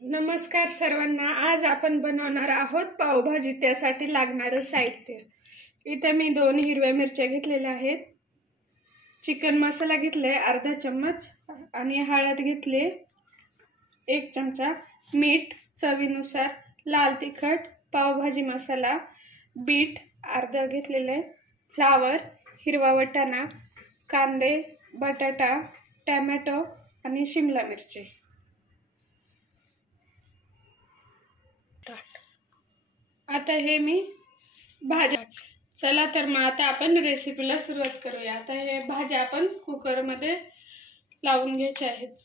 नमस्कार सर्वांना। आज आपण बनवणार आहोत पावभाजी। त्यासाठी लागणारे साहित्य इथे मी 2 हिरव्या मिरच्या घेतलेल्या आहेत, चिकन मसाला घेतले अर्धा चम्मच आणि हळद घेतले 1 चमचा, मीठ चवीनुसार, लाल तिखट, पावभाजी मसाला, बीट अर्धा घेतलेले, फ्लावर, हिरवा वाटाणा, कांदे, बटाटा, टोमॅटो आणि शिमला मिरची। आता हे मी भाज्या। चला तर मग आता आपण रेसिपीला सुरुवात करूया। आता हे भाज्या आपण कुकर मध्ये लावून घ्यायचे आहेत।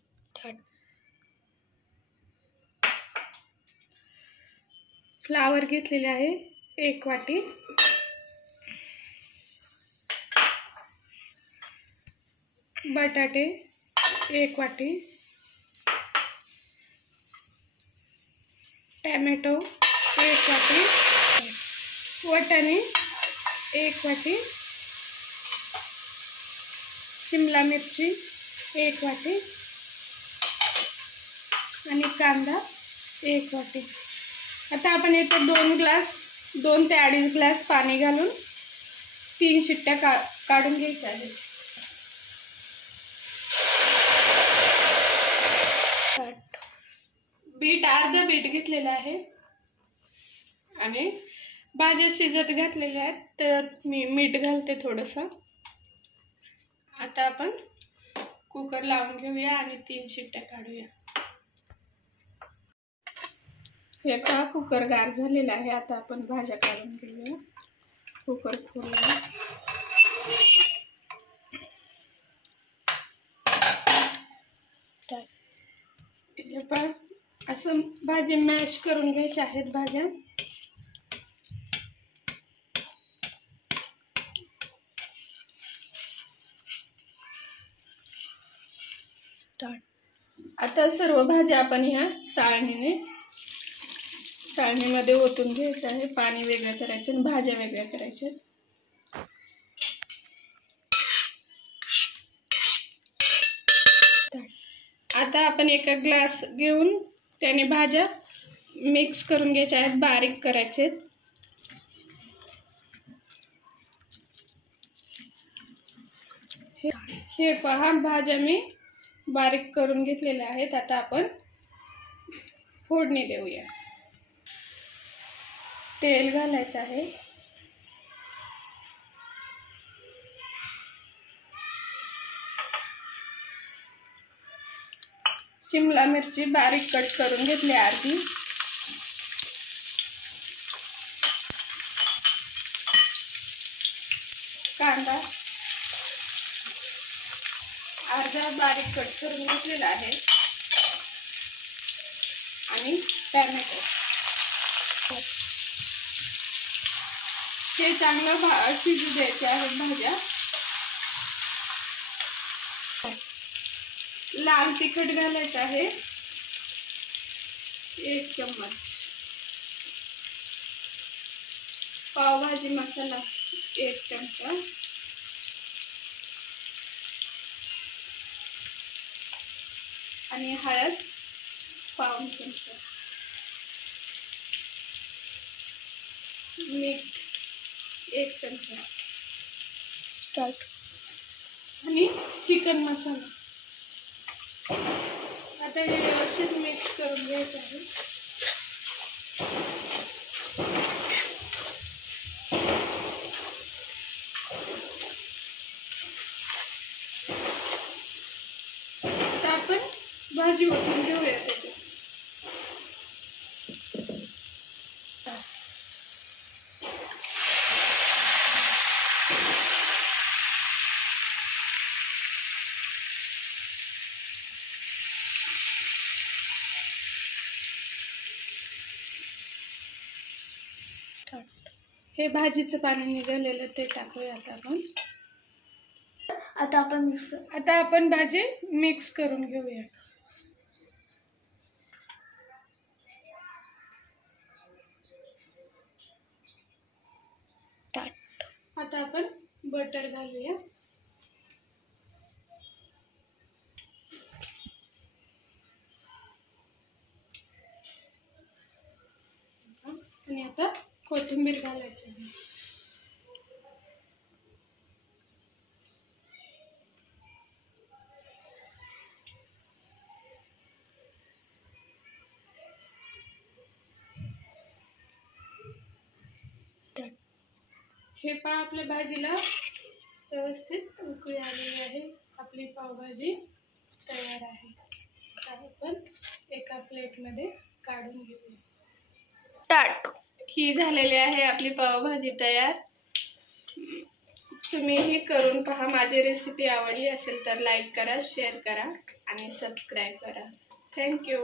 फ्लावर घेतलेले आहे 1 वाटी, बटाटे 1 वाटी, टोमॅटो 1 वाटी, वाटाणे 1 वाटी, शिमला मिरची 1 वाटी आणि कांदा 1 वाटी। आता आपण याच्यात 2 ते 2.5 ग्लास पाणी घालून 3 शिट्ट्या काढून घ्यायच्या आहेत। बीट अर्धा बीट घेतलेला आहे आणि भाज्या शिजत घातलेल्या आहेत, तर मी मीठ घालते थोडस। आता आपण कुकर लावून घेऊया आणि 3 शिट्ट्या काढूया। हे पहा कुकर गार झालेला आहे। आता आपण भाज्या काढून घेऊया। कुकर खोलूया। हे पहा असं भाजी मॅश करून घ्यायच्या आहेत भाज्या। आता सर्व भाज्या आपण ह्या चाळणीमध्ये ओतून घ्यायचं आहे। पाणी वेगळं करायचं आणि भाज्या वेगळ्या करायच्या। आता आपण 1 ग्लास घेऊन त्याने भाज्या मिक्स करून घ्यायच्या आहेत, बारीक करायचे। हे पहा भाज्या मी बारीक करून घेतलेल्या आहेत। आता आपण फोडणी देऊया। तेल घालायचं आहे, शिमला मिरची बारीक कट करून घेतली अर्धी, कांदा अर्धा बारीक कट करून घेतलेला आहे आणि टोमॅटो। हे चांगलं शिजू द्यायचे आहेत भाज्या। लाल तिखट घालायचं आहे 1 चम्मच, पावभाजी मसाला 1 चमचा, आणि हळद पाव चमचा, मीठ 1 चमचा आणि चिकन मसाला। आता हे व्यवस्थित मिक्स करून घ्यायचं आहे। आता आपण भाजी ओतून घेऊया त्याच्यात। हे भाजीचं पाणी निघालेलं ते टाकूया आता आपण। आता आपण भाजी मिक्स करून घेऊया। आता आपण बटर घालूया। आता कोथिंबीर घालायची आहे. हे पहा आपल्या भाजीला व्यवस्थित उकळी आलेली आहे. आपली पावभाजी तयार आहे. आपण एका प्लेटमध्ये काढून घेऊया. ही झालेली आहे आपली पावभाजी तयार. तुम्हीही करून पहा. माझी रेसिपी आवडली असेल तर लाईक करा, शेअर करा आणि सबस्क्राईब करा. थँक्यू.